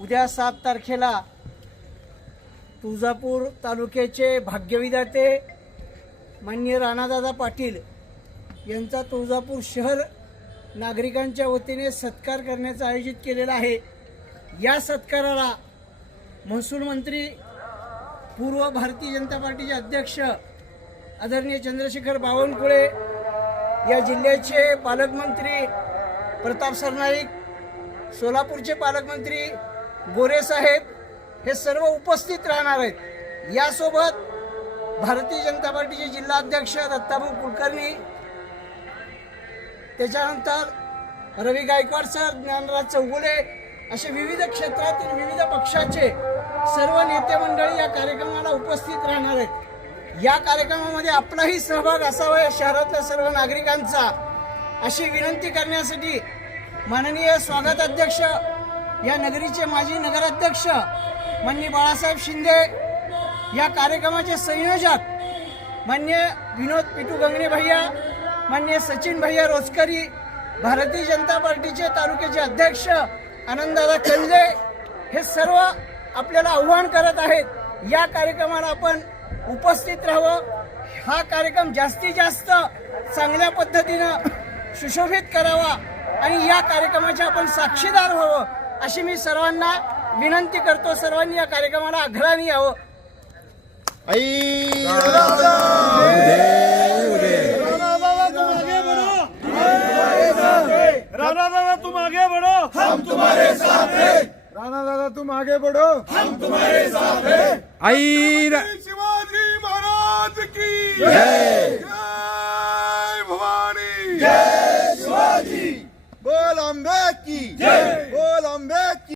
उद्या सात तारखेला तुळजापूर तालुक्याचे भाग्यविधाते मान्य राणादादा पाटील यांचा तुळजापूर शहर नागरिकांच्या वतीने सत्कार करण्याचं आयोजित केलेला आहे या सत्काराला महसूल मंत्री पूर्व भारतीय जनता पार्टीचे अध्यक्ष आदरणीय चंद्रशेखर बावनकुळे या जिल्ह्याचे पालकमंत्री प्रताप सरनाईक सोलापूरचे पालकमंत्री गोरे साहेब हे सर्व उपस्थित राहणार आहेत यासोबत भारतीय जनता पार्टीचे जिल्हाध्यक्ष दत्ताभाऊ कुलकर्णी त्याच्यानंतर रवी गायकवाड सर ज्ञानराज चौगुले असे विविध क्षेत्रातील विविध पक्षाचे सर्व नेते मंडळी या कार्यक्रमाला उपस्थित राहणार आहेत या कार्यक्रमामध्ये आपलाही सहभाग असावा या शहरातल्या सर्व नागरिकांचा अशी विनंती करण्यासाठी माननीय स्वागताध्यक्ष या नगरीचे माजी नगराध्यक्ष मान्य बाळासाहेब शिंदे या कार्यक्रमाचे संयोजक मान्य विनोद पिटू गंगणे भैया मान्य सचिन भैया रोजकरी भारतीय जनता पार्टीचे तालुक्याचे अध्यक्ष आनंददा कंजे हे सर्व आपल्याला आव्हान करत आहेत या कार्यक्रमाला आपण उपस्थित राहावं हा कार्यक्रम जास्तीत जास्त चांगल्या पद्धतीनं सुशोभित करावा आणि या कार्यक्रमाचे आपण साक्षीदार व्हावं अशी मी सर्वांना विनंती करतो सर्वांनी या कार्यक्रमाला अग्रणी यावं राणा दादा तुम आगे बढ़ो हम तुम्हारे साथ हैं राणा दादा तुम आगे बढ़ो हम तुम्हारे साथ हैं आई शिवाजी महाराज की जय भवानी जय Lambeki! Yeah. Oh, Lambeki!